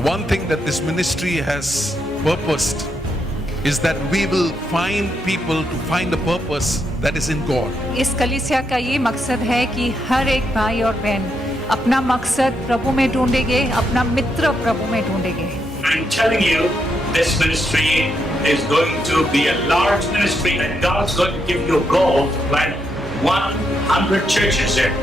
The one thing that this ministry has purposed is that we will find people to find the purpose that is in God. इस कलीसिया का ये मकसद है कि हर एक भाई और बहन अपना मकसद प्रभु में ढूंढेंगे, अपना मित्र प्रभु में ढूंढेंगे। I'm telling you, this ministry is going to be a large ministry, and God's going to give you a goal to plant 100 churches here.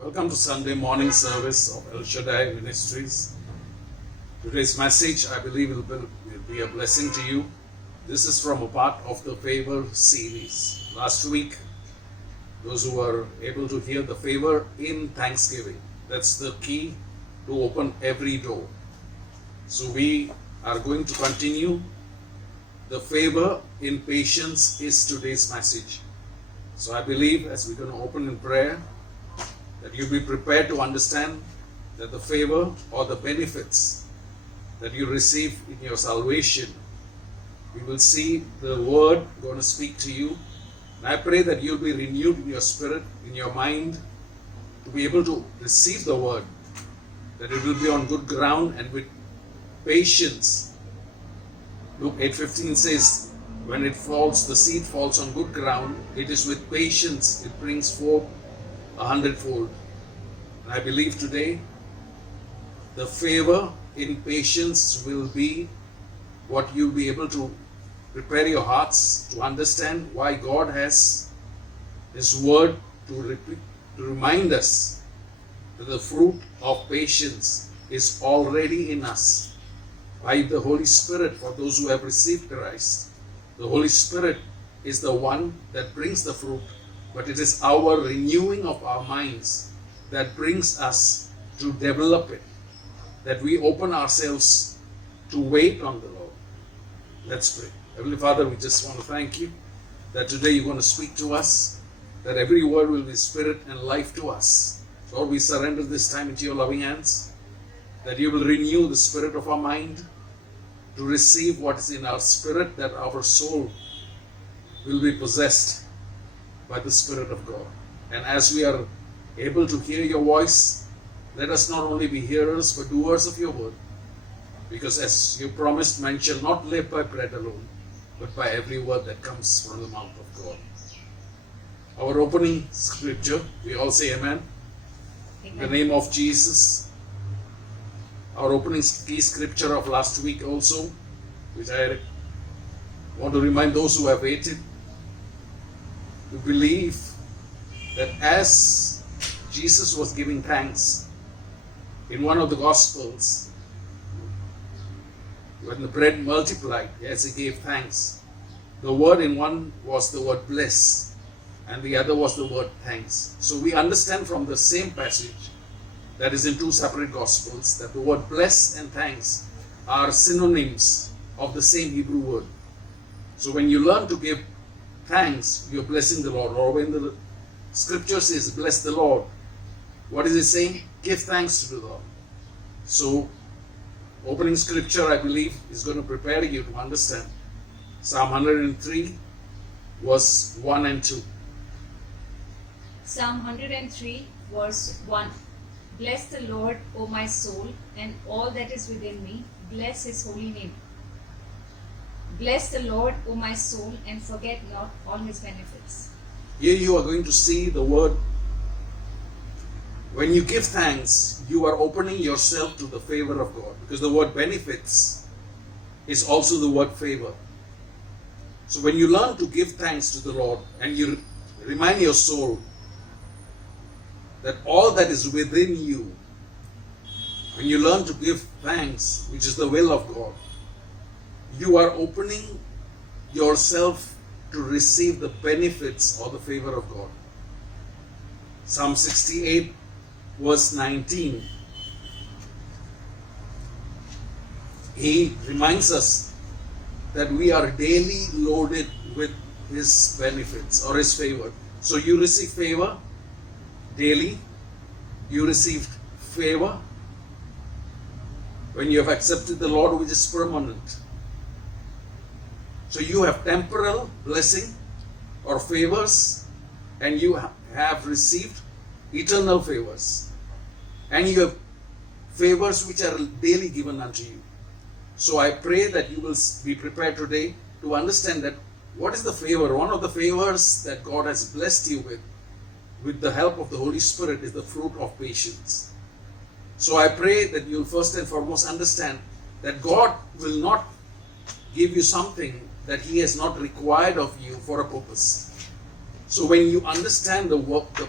Welcome to Sunday morning service of El Shaddai Ministries. Today's message, I believe, will be a blessing to you. This is from a part of the Favor series. Last week, those who were able to hear the favor in thanksgiving, that's the key to open every door. So we are going to continue. The favor in patience is today's message. So I believe as we're going to open in prayer, that you be prepared to understand that the favor or the benefits that you receive in your salvation, you will see the word going to speak to you. And I pray that you'll be renewed in your spirit, in your mind, to be able to receive the word, that it will be on good ground and with patience. Luke 8:15 says, when it falls, the seed falls on good ground, it is with patience it brings forth 100-fold. And I believe today the favor in patience will be what you'll be able to prepare your hearts to understand why God has His word to remind us that the fruit of patience is already in us by the Holy Spirit for those who have received Christ. The Holy Spirit is the one that brings the fruit, but it is our renewing of our minds that brings us to develop it, that we open ourselves to wait on the Lord. Let's pray. Heavenly Father, we just want to thank you that today you're going to speak to us, that every word will be spirit and life to us. Lord, we surrender this time into your loving hands, that you will renew the spirit of our mind to receive what is in our spirit, that our soul will be possessed by the Spirit of God. And as we are able to hear your voice, let us not only be hearers but doers of your word. Because as you promised, man shall not live by bread alone, but by every word that comes from the mouth of God. Our opening scripture, we all say amen. In the name of Jesus. Our opening key scripture of last week also, which I want to remind those who have waited, to believe that as Jesus was giving thanks in one of the Gospels, when the bread multiplied, as he gave thanks, the word in one was the word bless, and the other was the word thanks. So we understand from the same passage that is in two separate Gospels that the word bless and thanks are synonyms of the same Hebrew word. So when you learn to give thanks, you're blessing the Lord. Or when the scripture says, bless the Lord, what is it saying? Give thanks to the Lord. So, opening scripture, I believe, is going to prepare you to understand Psalm 103, verse 1 and 2. Psalm 103, verse 1. Bless the Lord, O my soul, and all that is within me. Bless his holy name. Bless the Lord, O my soul, and forget not all his benefits. Here you are going to see the word. When you give thanks, you are opening yourself to the favor of God. Because the word benefits is also the word favor. So when you learn to give thanks to the Lord and you remind your soul that all that is within you, when you learn to give thanks, which is the will of God, you are opening yourself to receive the benefits or the favor of God. Psalm 68 verse 19 he reminds us that we are daily loaded with his benefits or his favor. So you receive favor daily. You received favor when you have accepted the Lord, which is permanent. So you have temporal blessing or favors, and you have received eternal favors. And you have favors which are daily given unto you. So I pray that you will be prepared today to understand that what is the favor. One of the favors that God has blessed you with the help of the Holy Spirit, is the fruit of patience. So I pray that you'll first and foremost understand that God will not give you something that He has not required of you for a purpose. So when you understand the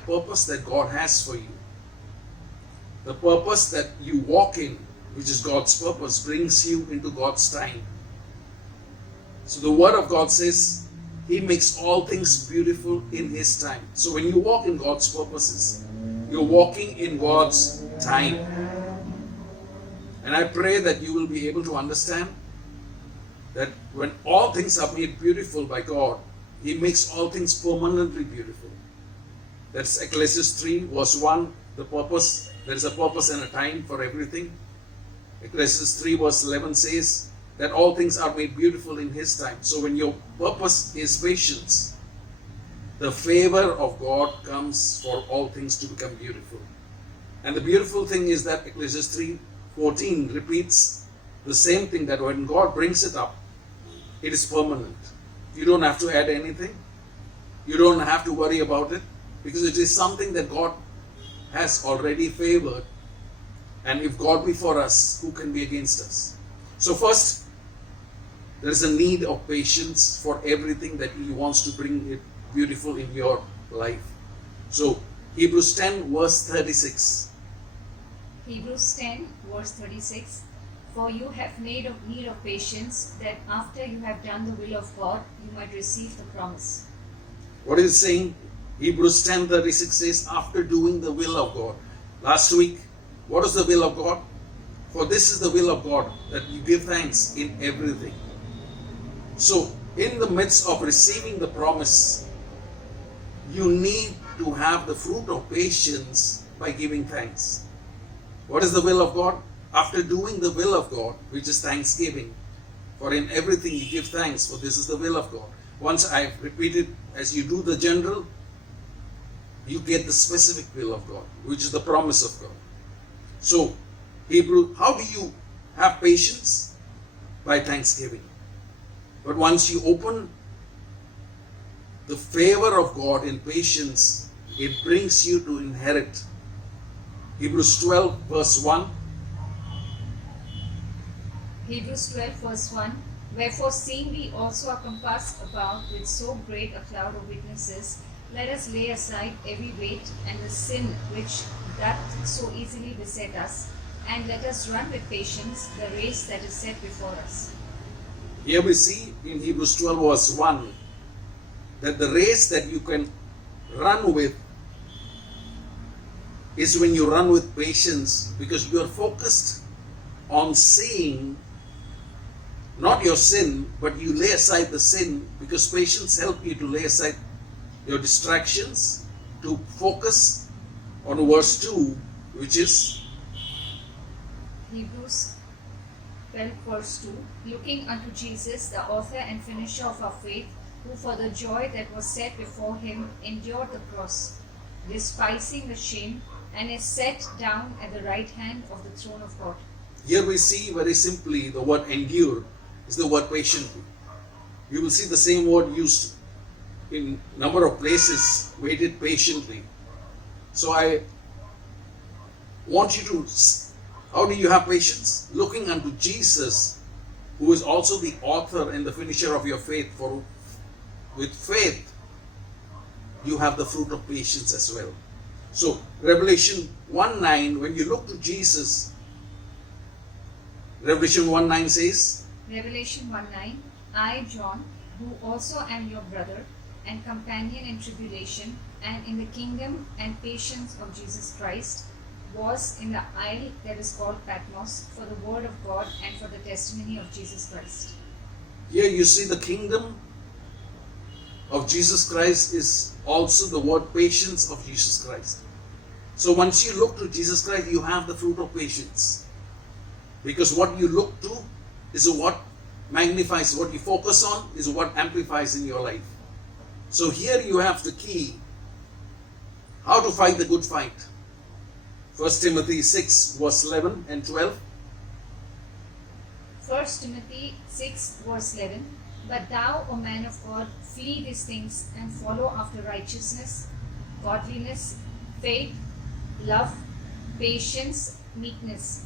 purpose that God has for you, the purpose that you walk in, which is God's purpose, brings you into God's time. So the Word of God says He makes all things beautiful in His time. So when you walk in God's purposes, you're walking in God's time. And I pray that you will be able to understand that when all things are made beautiful by God, He makes all things permanently beautiful. That's Ecclesiastes 3 verse 1, the purpose. There is a purpose and a time for everything. Ecclesiastes 3 verse 11 says that all things are made beautiful in His time. So when your purpose is patience, the favor of God comes for all things to become beautiful. And the beautiful thing is that Ecclesiastes 3:14 repeats the same thing, that when God brings it up, it is permanent. You don't have to add anything. You don't have to worry about it, because it is something that God has already favored. And if God be for us, who can be against us? So first, there is a need of patience for everything that He wants to bring it beautiful in your life. So Hebrews 10 verse 36. Hebrews 10 verse 36. For you have need of patience, that after you have done the will of God, you might receive the promise. What is it saying? Hebrews 10:36 says, after doing the will of God. Last week, what is the will of God? For this is the will of God, that you give thanks in everything. So, in the midst of receiving the promise, you need to have the fruit of patience by giving thanks. What is the will of God? After doing the will of God, which is thanksgiving, for in everything you give thanks, for this is the will of God. Once I've repeated, as you do the general, you get the specific will of God, which is the promise of God. So, how do you have patience? By thanksgiving. But once you open the favor of God in patience, it brings you to inherit. Hebrews 12 verse 1. Hebrews 12 verse 1. Wherefore, seeing we also are compassed about with so great a cloud of witnesses, let us lay aside every weight and the sin which doth so easily beset us, and let us run with patience the race that is set before us. Here we see in Hebrews 12 verse 1 that the race that you can run with is when you run with patience, because you are focused on seeing not your sin, but you lay aside the sin, because patience helps you to lay aside your distractions, to focus on verse 2, which is Hebrews 12 verse 2. Looking unto Jesus, the author and finisher of our faith, who for the joy that was set before Him endured the cross, despising the shame, and is set down at the right hand of the throne of God. Here we see very simply the word endure is the word patiently. You will see the same word used in number of places, waited patiently. So I want you to, how do you have patience? Looking unto Jesus, who is also the author and the finisher of your faith. For with faith, you have the fruit of patience as well. So Revelation 1:9, when you look to Jesus, Revelation 1:9 says, Revelation 1:9. I, John, who also am your brother and companion in tribulation and in the kingdom and patience of Jesus Christ, was in the isle that is called Patmos for the word of God and for the testimony of Jesus Christ. Here you see the kingdom of Jesus Christ is also the word patience of Jesus Christ. So once you look to Jesus Christ, you have the fruit of patience. Because what you look to is what magnifies, what you focus on is what amplifies in your life. So here you have the key, how to fight the good fight. 1 Timothy 6 verse 11 and 12. 1 Timothy 6 verse 11. But thou, O man of God, flee these things and follow after righteousness, godliness, faith, love, patience, meekness.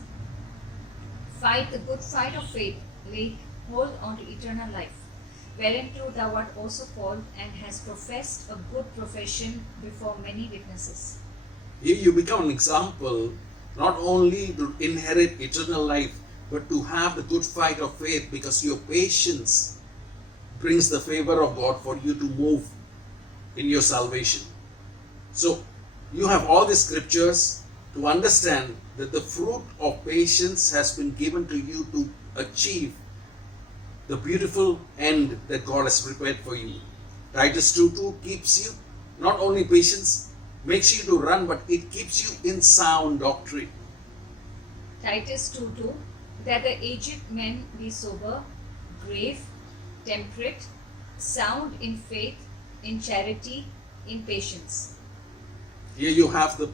Fight the good fight of faith, lay hold on to eternal life, whereunto thou art also called, and hast professed a good profession before many witnesses. Here you become an example, not only to inherit eternal life, but to have the good fight of faith, because your patience brings the favor of God for you to move in your salvation. So you have all the scriptures to understand that the fruit of patience has been given to you to achieve the beautiful end that God has prepared for you. Titus 2:2 keeps you, not only patience, makes you to run, but it keeps you in sound doctrine. Titus 2:2. That the aged men be sober, grave, temperate, sound in faith, in charity, in patience. Here you have the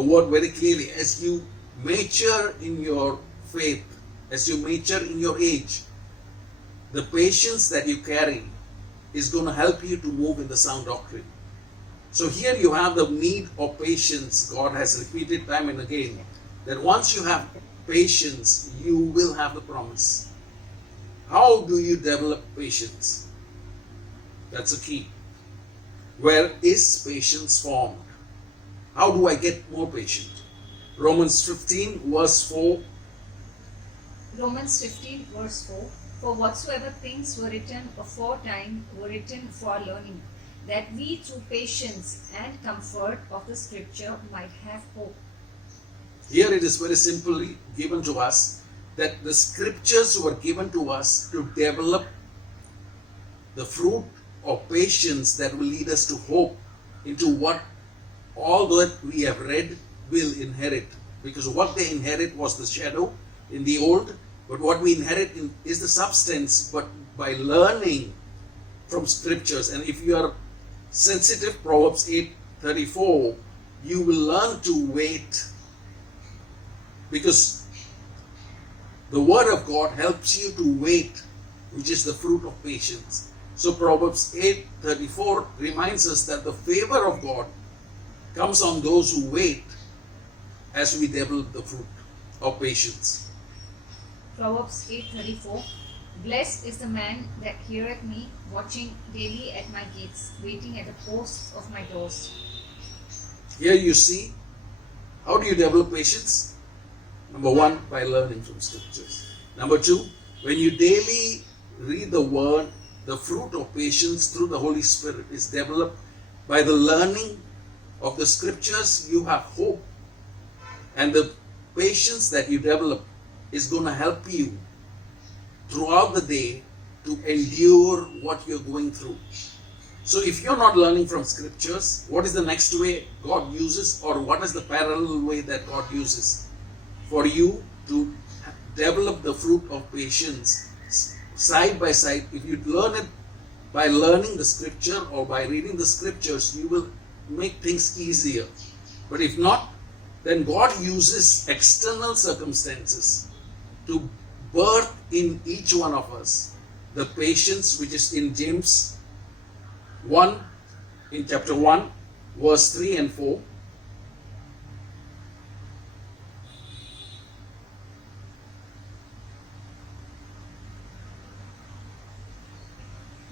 word very clearly. As you mature in your faith, as you mature in your age, the patience that you carry is going to help you to move in the sound doctrine. So here you have the need of patience. God has repeated time and again that once you have patience, you will have the promise. How do you develop patience? That's a key. Where is patience formed? How do I get more patient? Romans 15 verse 4. Romans 15 verse 4. For whatsoever things were written aforetime were written for our learning, that we through patience and comfort of the scripture might have hope. Here it is very simply given to us that the scriptures were given to us to develop the fruit of patience that will lead us to hope into what all that we have read will inherit. Because what they inherit was the shadow in the old, but what we inherit is the substance, but by learning from scriptures. And if you are sensitive, Proverbs 8:34, you will learn to wait, because the word of God helps you to wait, which is the fruit of patience. So Proverbs 8:34 reminds us that the favor of God comes on those who wait as we develop the fruit of patience. Proverbs 8:34. Blessed is the man that heareth me, watching daily at my gates, waiting at the posts of my doors. Here you see, how do you develop patience? Number one, by learning from scriptures. Number two, when you daily read the word, the fruit of patience through the Holy Spirit is developed by the learning of the scriptures. You have hope, and the patience that you develop is going to help you throughout the day to endure what you're going through. So if you're not learning from scriptures, what is the next way God uses, or what is the parallel way that God uses for you to develop the fruit of patience side by side? If you learn it by learning the scripture or by reading the scriptures, you will make things easier. But if not, then God uses external circumstances to birth in each one of us the patience which is in James 1, in chapter 1, verse 3 and 4.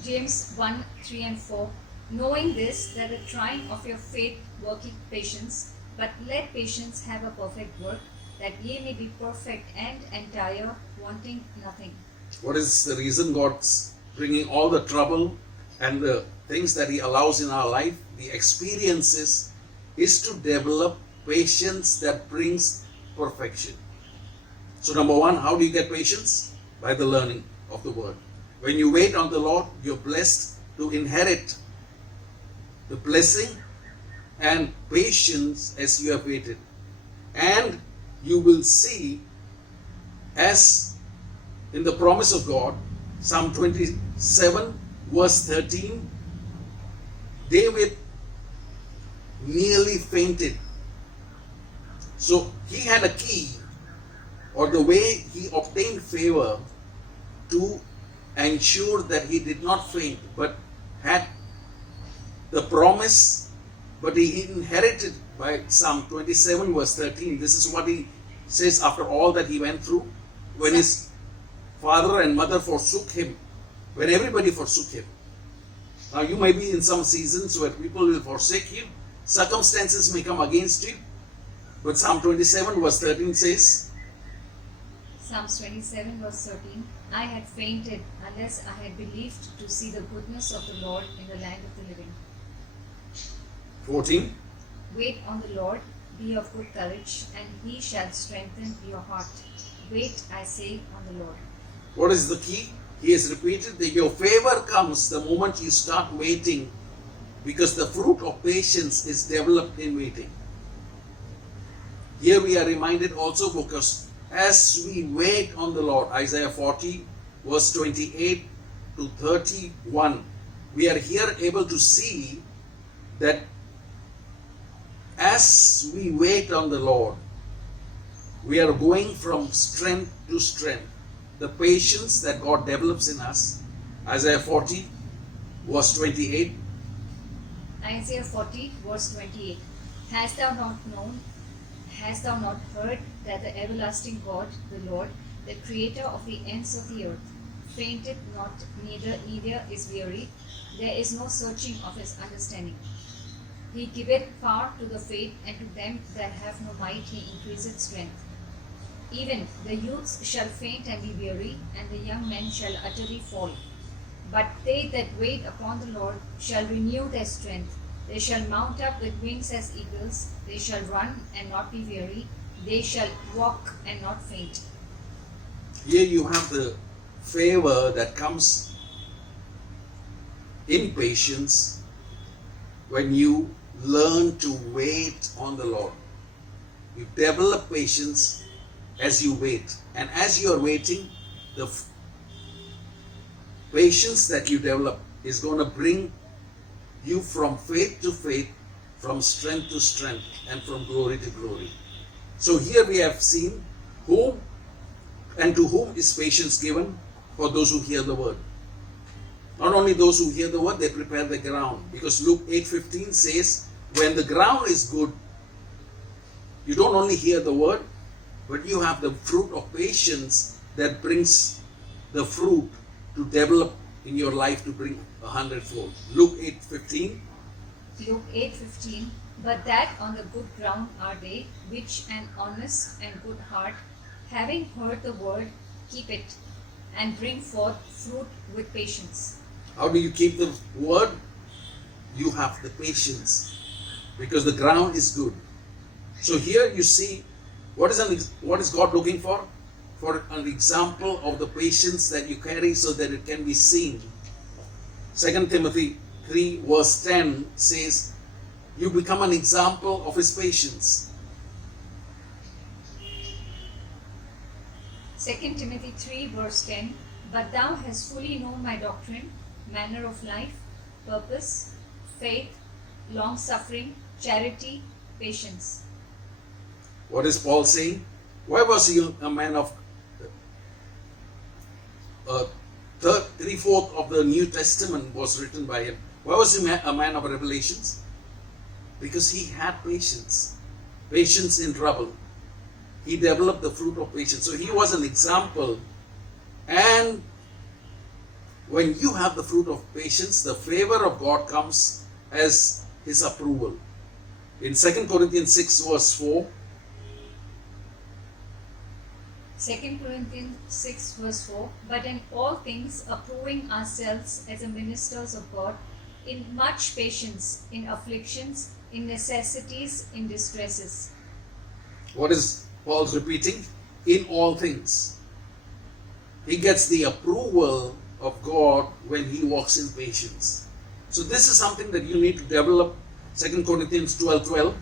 James 1, 3 and 4. Knowing this, that the trying of your faith worketh patience, but let patience have a perfect work, that ye may be perfect and entire, wanting nothing. What is the reason God's bringing all the trouble and the things that He allows in our life, the experiences, is to develop patience that brings perfection. So number one, how do you get patience? By the learning of the word. When you wait on the Lord, you're blessed to inherit the blessing and patience as you have waited. And you will see, as in the promise of God, Psalm 27 verse 13, David nearly fainted. So he had a key, or the way he obtained favor to ensure that he did not faint, but had the promise, but he inherited by Psalm 27 verse 13. This is what he says after all that he went through, when his father and mother forsook him, when everybody forsook him. Now you may be in some seasons where people will forsake you, circumstances may come against you, but Psalm 27 verse 13 says, Psalms 27 verse 13, I had fainted unless I had believed to see the goodness of the Lord in the land of the living. 14, Wait on the Lord, be of good courage, and he shall strengthen your heart. Wait, I say, on the Lord. what is the key? He has repeated that your favor comes the moment you start waiting, because the fruit of patience is developed in waiting. Here we are reminded also, because as we wait on the Lord, Isaiah 40 verse 28 to 31, we are here able to see that as we wait on the Lord, we are going from strength to strength. The patience that God develops in us, Isaiah 40 verse 28, Isaiah 40 verse 28, Hast thou not known, hast thou not heard, that the everlasting God, the Lord, the creator of the ends of the earth, fainteth not, neither is weary, there is no searching of his understanding. He giveth power to the faint, and to them that have no might he increaseth strength. Even the youths shall faint and be weary, and the young men shall utterly fall. But they that wait upon the Lord shall renew their strength. They shall mount up with wings as eagles. They shall run and not be weary. They shall walk and not faint. here you have the favor that comes in patience when you learn to wait on the Lord. You develop patience as you wait, and as you are waiting, the patience that you develop is going to bring you from faith to faith, from strength to strength, and from glory to glory. So here we have seen whom and to whom is patience given? For those who hear the word. Not only those who hear the word, they prepare the ground, because Luke 8:15 says, when the ground is good, you don't only hear the word, but you have the fruit of patience that brings the fruit to develop in your life to bring 100-fold. Luke 8:15. Luke 8:15, But that on the good ground are they, which an honest and good heart, having heard the word, keep it, and bring forth fruit with patience. How do you keep the word? You have the patience, because the ground is good. So here you see, what is God looking for? For an example of the patience that you carry so that it can be seen. 2 Timothy 3 verse 10 says, you become an example of his patience. 2 Timothy 3 verse 10, But thou hast fully known my doctrine, manner of life, purpose, faith, long-suffering, charity, patience. What is Paul saying? Why was he a man of 3/4 of the New Testament was written by him? Why was he a man of Revelations? Because he had patience. Patience in trouble. He developed the fruit of patience. So he was an example. And when you have the fruit of patience, the favor of God comes as his approval. In 2 Corinthians 6 verse 4, 2 Corinthians 6 verse 4, But in all things approving ourselves as the ministers of God, in much patience, in afflictions, in necessities, in distresses, What is Paul's repeating? In all things. He gets the approval of God when he walks in patience. So this is something that you need to develop. 2 Corinthians 12:12.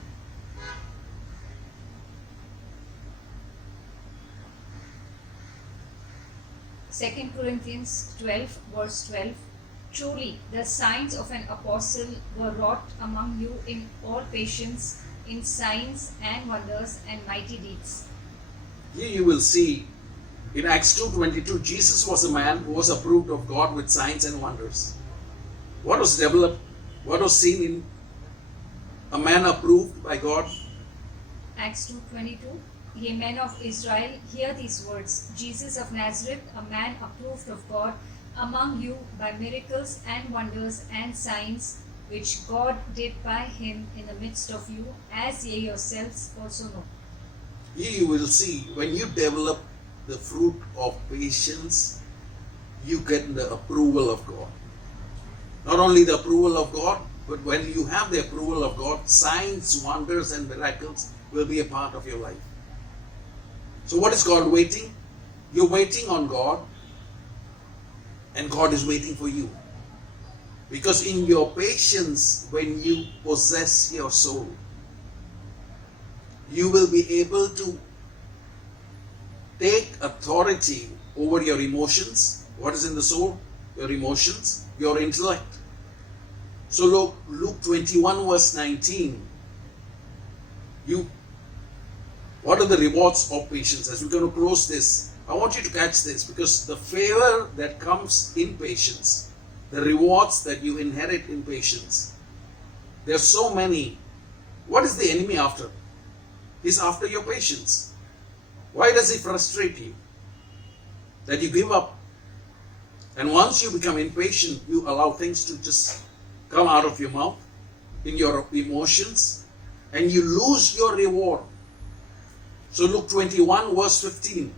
Second Corinthians 12, verse 12. Truly, the signs of an apostle were wrought among you in all patience, in signs and wonders and mighty deeds. Here you will see in Acts 2:22, Jesus was a man who was approved of God with signs and wonders. What was developed, what was seen in a man approved by God? Acts 2:22. Ye men of Israel, hear these words. Jesus of Nazareth, a man approved of God among you by miracles and wonders and signs, which God did by him in the midst of you, as ye yourselves also know. Here you will see when you develop the fruit of patience, you get the approval of God. Not only the approval of God, but when you have the approval of God, signs, wonders, and miracles will be a part of your life. So what is God waiting? You're waiting on God, and God is waiting for you. Because in your patience, when you possess your soul, you will be able to take authority over your emotions. What is in the soul? Your emotions, your intellect. So Luke 21 verse 19. What are the rewards of patience? As we're going to close this, I want you to catch this, because the favor that comes in patience, the rewards that you inherit in patience, there are so many. What is the enemy after? He's after your patience. Why does he frustrate you? That you give up. And once you become impatient, you allow things to just come out of your mouth, in your emotions, and you lose your reward. So Luke 21 verse 15.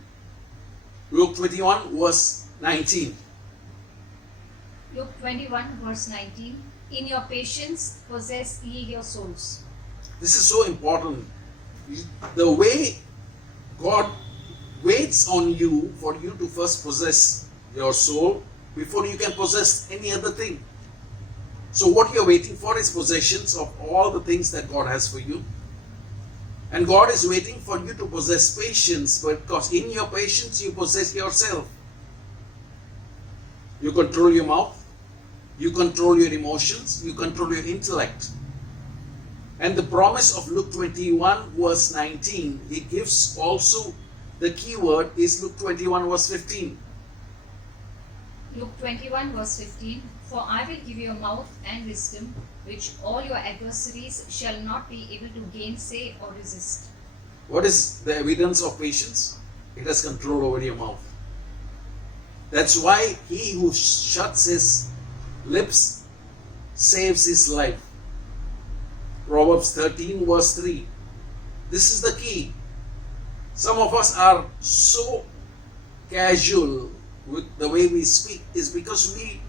Luke 21 verse 19. Luke 21 verse 19. In your patience possess ye your souls. This is so important. The way God waits on you for you to first possess your soul before you can possess any other thing. So what you're waiting for is possessions of all the things that God has for you. And God is waiting for you to possess patience, because in your patience you possess yourself. You control your mouth, you control your emotions, you control your intellect. And the promise of Luke 21 verse 19, he gives also the key word is Luke 21 verse 15. Luke 21 verse 15. For I will give you a mouth and wisdom, which all your adversaries shall not be able to gainsay or resist. What is the evidence of patience? It has control over your mouth. That's why he who shuts his lips saves his life. Proverbs 13 verse 3. This is the key. Some of us are so casual with the way we speak is because we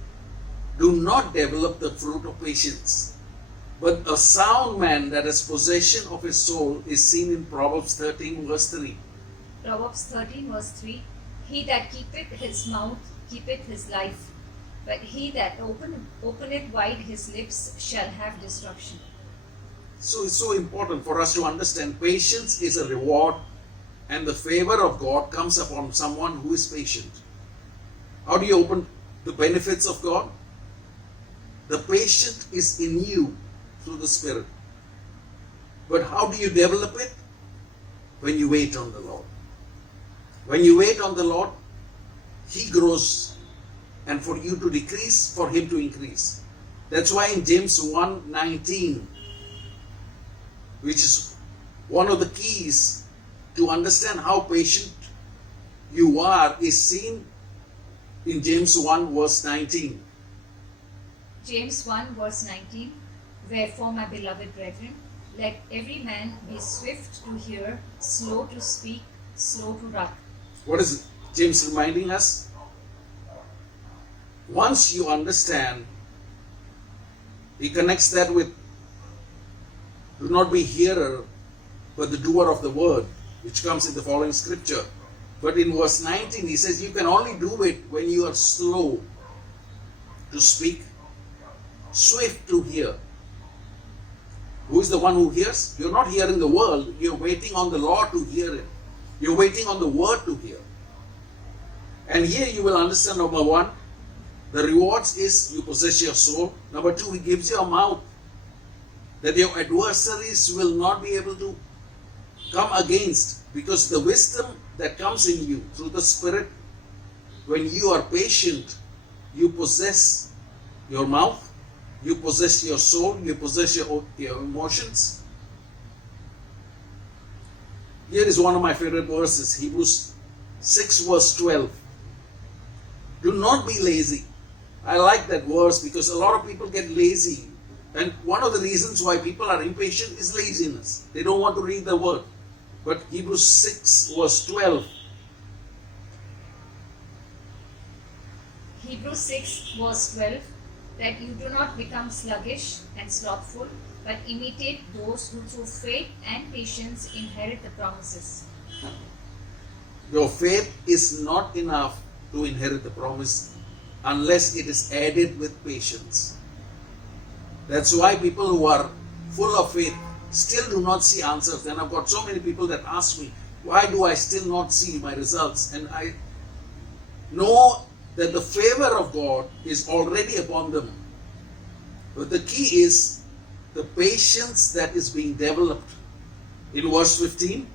do not develop the fruit of patience. But a sound man that has possession of his soul is seen in Proverbs 13 verse 3. Proverbs 13 verse 3. He that keepeth his mouth keepeth his life, but he that openeth wide his lips shall have destruction. So it's so important for us to understand patience is a reward, and the favor of God comes upon someone who is patient. How do you open the benefits of God? The patient is in you through the Spirit. But how do you develop it? When you wait on the Lord. When you wait on the Lord, He grows, and for you to decrease, for Him to increase. That's why in James 1:19, which is one of the keys to understand how patient you are, is seen in James 1 verse 19. James 1 verse 19. Wherefore, my beloved brethren, let every man be swift to hear, slow to speak, slow to wrath. What is James reminding us? Once you understand, he connects that with do not be hearer, but the doer of the word. which comes in the following scripture. But in verse 19, he says, you can only do it when you are slow to speak, swift to hear. Who is the one who hears? You're not hearing the world. You're waiting on the Lord to hear it. You're waiting on the word to hear. And here you will understand, number one, the rewards is you possess your soul. Number two, he gives you a mouth that your adversaries will not be able to come against, because the wisdom that comes in you through the Spirit, when you are patient, you possess your mouth, you possess your soul, you possess your emotions. Here is one of my favorite verses, Hebrews 6 verse 12. Do not be lazy. I like that verse because a lot of people get lazy. And one of the reasons why people are impatient is laziness. They don't want to read the word. But Hebrews 6 verse 12. Hebrews 6 verse 12, that you do not become sluggish and slothful, but imitate those who through faith and patience inherit the promises. Your faith is not enough to inherit the promise unless it is added with patience. That's why people who are full of faith still do not see answers. And I've got so many people that ask me, why do I still not see my results? And I know that the favor of God is already upon them. But the key is the patience that is being developed. In verse 15,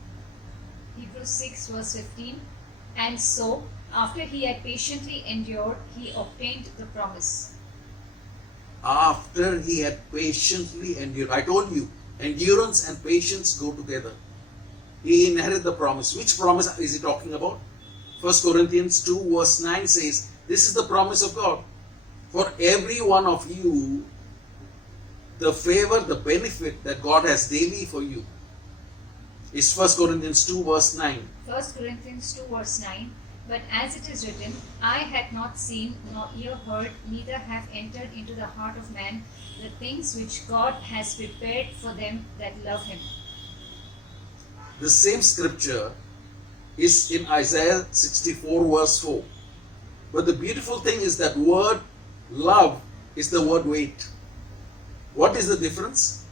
Hebrews 6 verse 15, and so, after he had patiently endured, he obtained the promise. after he had patiently endured. I told you, endurance and patience go together. He inherited the promise. Which promise is he talking about? 1 Corinthians 2 verse 9 says, this is the promise of God. For every one of you, the favor, the benefit that God has daily for you is 1 Corinthians 2 verse 9. 1 Corinthians 2 verse 9, but as it is written, I had not seen nor ear heard, neither have entered into the heart of man the things which God has prepared for them that love him. The same scripture is in Isaiah 64 verse 4. But the beautiful thing is that word love is the word wait. What is the difference?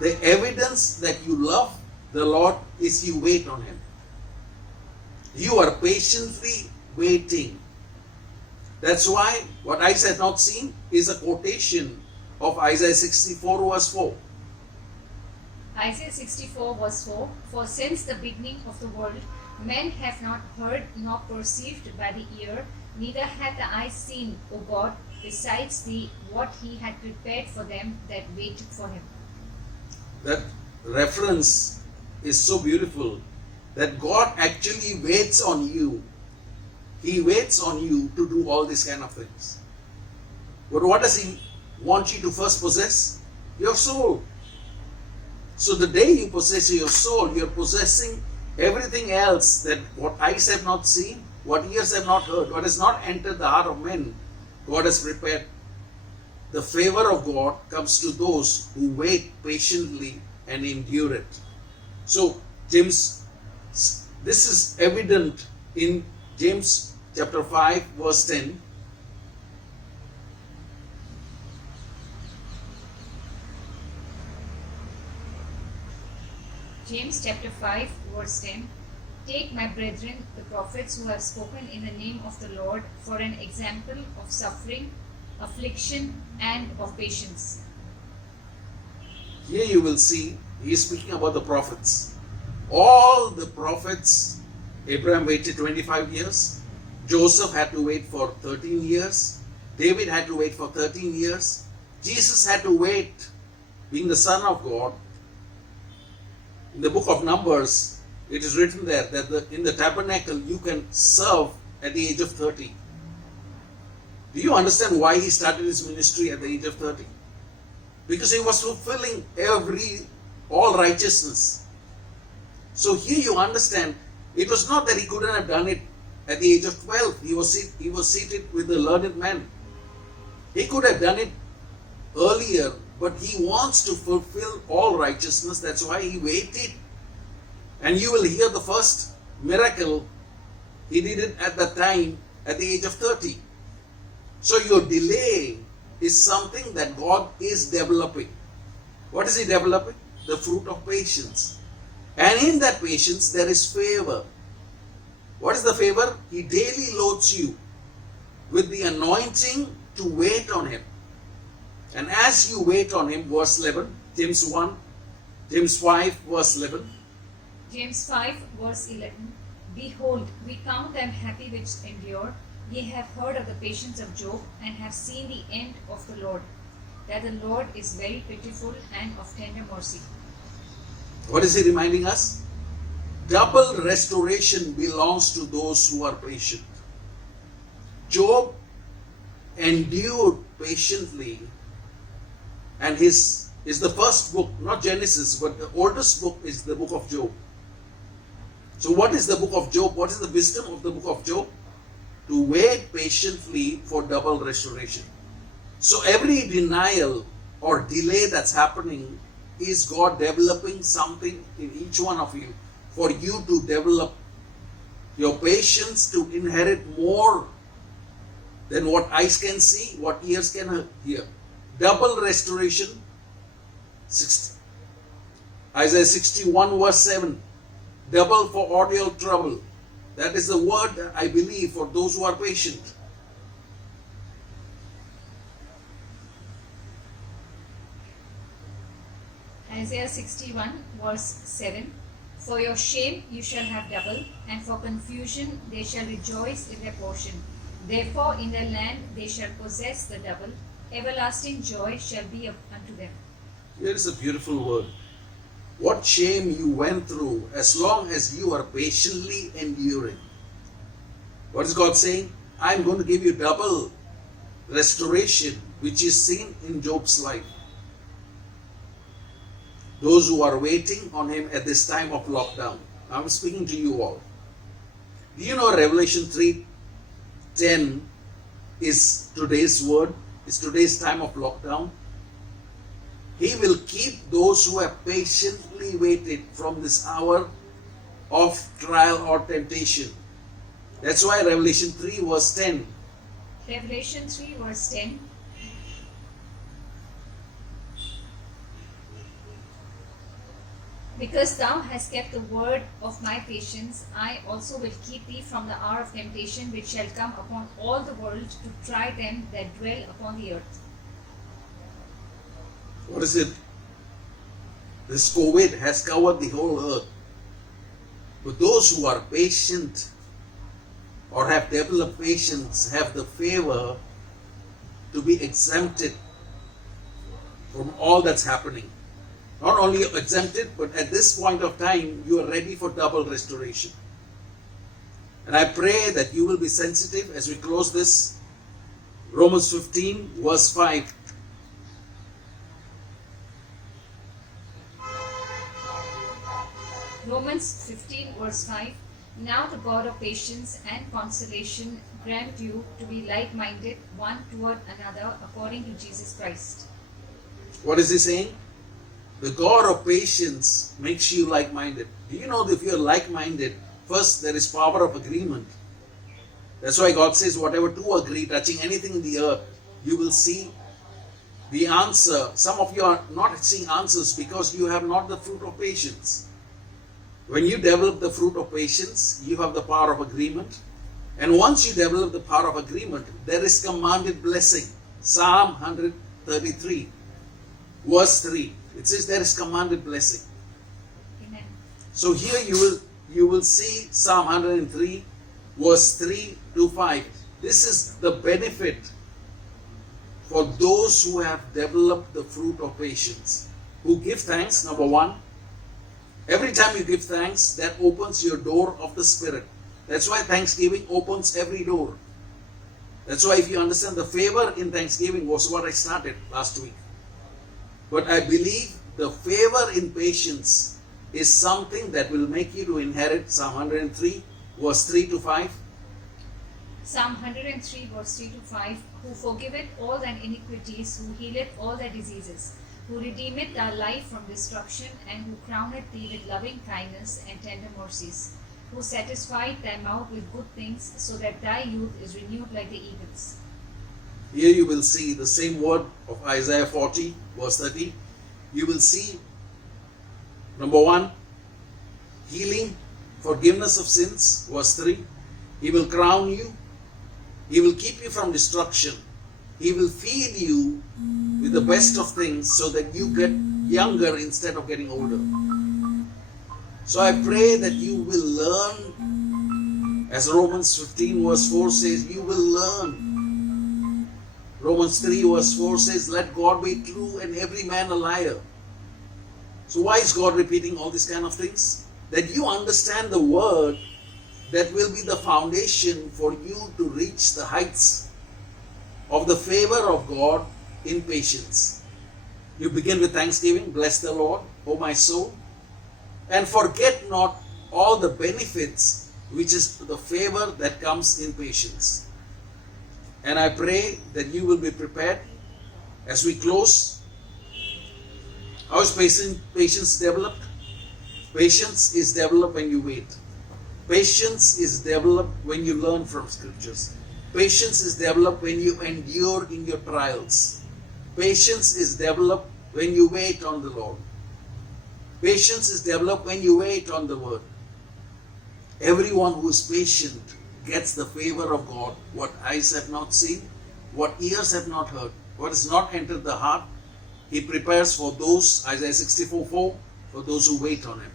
The evidence that you love the Lord is you wait on him. You are patiently waiting. That's why what eyes have not seen is a quotation of Isaiah 64 verse 4. Isaiah 64 verse 4, for since the beginning of the world, men have not heard nor perceived by the ear, neither had the eye seen, O God, besides thee, what he had prepared for them that waited for him. That reference is so beautiful that God actually waits on you. He waits on you to do all these kind of things. But what does he want you to first possess? Your soul. So the day you possess your soul, you're possessing everything else that what eyes have not seen, what ears have not heard, what has not entered the heart of men, God has prepared. The favor of God comes to those who wait patiently and endure it. So, James, this is evident in James chapter 5 verse 10. James chapter 5 verse 10, take my brethren, the prophets who have spoken in the name of the Lord, for an example of suffering, affliction, and of patience. Here you will see, he is speaking about the prophets. All the prophets, Abraham waited 25 years. Joseph had to wait for 13 years. David had to wait for 13 years. Jesus had to wait, being the Son of God. In the book of Numbers, it is written there that in the tabernacle you can serve at the age of 30. Do you understand why he started his ministry at the age of 30? Because he was fulfilling all righteousness. So here you understand, it was not that he couldn't have done it at the age of 12. He was seated with the learned men. He could have done it earlier, but he wants to fulfill all righteousness. That's why he waited And you will hear the first miracle. He did it at that time at the age of 30. So your delay is something that God is developing. What is He developing? The fruit of patience. And in that patience there is favor. What is the favor? He daily loads you with the anointing to wait on Him. And as you wait on Him, verse 11, James 5 verse 11. James 5 verse 11. Behold, we count them happy which endure. Ye have heard of the patience of Job, and have seen the end of the Lord, that the Lord is very pitiful and of tender mercy. What is He reminding us? Double restoration belongs to those who are patient. Job endured patiently, and his is the first book, not Genesis, but the oldest book is the book of Job. So what is the book of Job? What is the wisdom of the book of Job? To wait patiently for double restoration. So every denial or delay that's happening is God developing something in each one of you for you to develop your patience to inherit more than what eyes can see, what ears can hear. Double restoration. Isaiah 61 verse 7. Double for all your trouble. That is the word, I believe, for those who are patient. Isaiah 61 verse 7. For your shame you shall have double, and for confusion they shall rejoice in their portion. Therefore in their land they shall possess the double. Everlasting joy shall be unto them. Here is a beautiful word. What shame you went through as long as you are patiently enduring. What is God saying? I'm going to give you double restoration, which is seen in Job's life. Those who are waiting on Him at this time of lockdown. I'm speaking to you all. Do you know Revelation 3:10 is today's word? It's today's time of lockdown. He will keep those who have patiently waited from this hour of trial or temptation. That's why Revelation 3 verse 10. Revelation 3 verse 10. Because thou hast kept the word of my patience, I also will keep thee from the hour of temptation which shall come upon all the world to try them that dwell upon the earth. What is it? This COVID has covered the whole earth. But those who are patient or have developed patience have the favor to be exempted from all that's happening. Not only exempted, but at this point of time, you are ready for double restoration. And I pray that you will be sensitive as we close this. Romans 15 verse 5. Romans 15 verse 5. Now the God of patience and consolation grant you to be like-minded one toward another according to Jesus Christ. What is he saying? The God of patience makes you like-minded. Do you know that if you're like-minded, first there is power of agreement. That's why God says whatever two agree touching anything in the earth, you will see the answer. Some of you are not seeing answers because you have not the fruit of patience. When you develop the fruit of patience, you have the power of agreement. And once you develop the power of agreement, there is commanded blessing. Psalm 133, verse 3. It says there is commanded blessing. Amen. So here you will see Psalm 103, verse 3 to 5. This is the benefit for those who have developed the fruit of patience. Who give thanks, number one. Every time you give thanks, that opens your door of the Spirit. That's why Thanksgiving opens every door. That's why if you understand the favor in Thanksgiving was what I started last week. But I believe the favor in patience is something that will make you to inherit Psalm 103, verse 3 to 5. Psalm 103 verse 3 to 5. Who forgiveth all thine iniquities, who healeth all thy diseases, who redeemeth thy life from destruction, and who crowneth thee with loving kindness and tender mercies, who satisfied thy mouth with good things, so that thy youth is renewed like the eagles. Here you will see the same word of Isaiah 40, verse 30. You will see, number 1, healing, forgiveness of sins, verse 3. He will crown you. He will keep you from destruction. He will feed you with the best of things so that you get younger instead of getting older. So I pray that you will learn, as Romans 15 verse 4 says, you will learn. Romans 3 verse 4 says, let God be true and every man a liar. So why is God repeating all these kind of things? That you understand the word that will be the foundation for you to reach the heights of the favor of God in patience. You begin with thanksgiving. Bless the Lord, O my soul, and forget not all the benefits, which is the favor that comes in patience. And I pray that you will be prepared as we close. How is patience developed? Patience is developed when you wait. Patience is developed when you learn from scriptures. Patience is developed when you endure in your trials. Patience is developed when you wait on the Lord. Patience is developed when you wait on the word. Everyone who is patient gets the favor of God. What eyes have not seen, what ears have not heard, what has not entered the heart, He prepares for those, Isaiah 64:4, for those who wait on Him.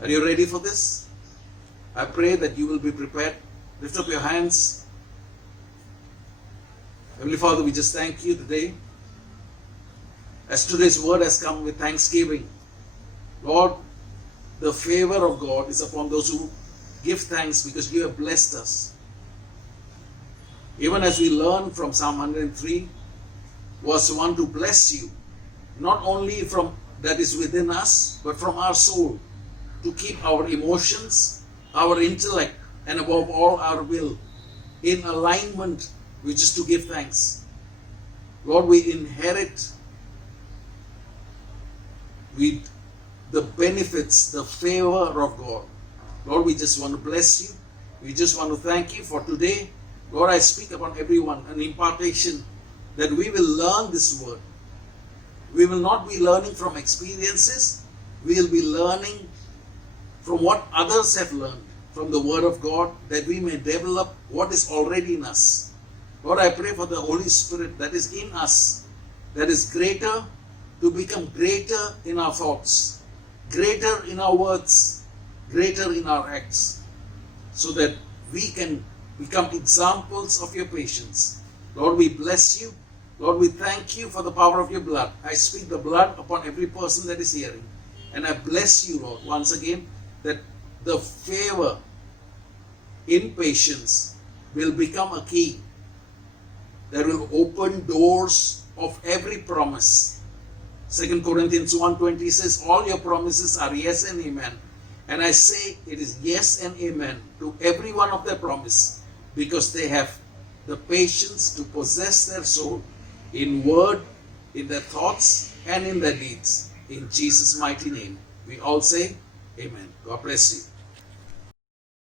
Are you ready for this? I pray that you will be prepared. Lift up your hands. Heavenly Father, we just thank you today. As today's word has come with thanksgiving, Lord, the favor of God is upon those who give thanks because you have blessed us. Even as we learn from Psalm 103, verse 1, to bless you, not only from that is within us, but from our soul, to keep our emotions, our intellect, and above all our will in alignment, which is to give thanks. Lord, we inherit with the benefits, the favor of God. Lord, we just want to bless you. We just want to thank you for today. Lord, I speak upon everyone an impartation that we will learn this word. We will not be learning from experiences. We will be learning from what others have learned, from the word of God, that we may develop what is already in us. Lord, I pray for the Holy Spirit that is in us, that is greater, to become greater in our thoughts, greater in our words, greater in our acts, so that we can become examples of your patience. Lord, we bless you. Lord, we thank you for the power of your blood. I speak the blood upon every person that is hearing. And I bless you, Lord, once again, that the favor in patience will become a key that will open doors of every promise. 2 Corinthians 1:20 says, all your promises are yes and amen. And I say it is yes and amen to every one of their promise, because they have the patience to possess their soul in word, in their thoughts, and in their deeds. In Jesus' mighty name, we all say amen. God bless you.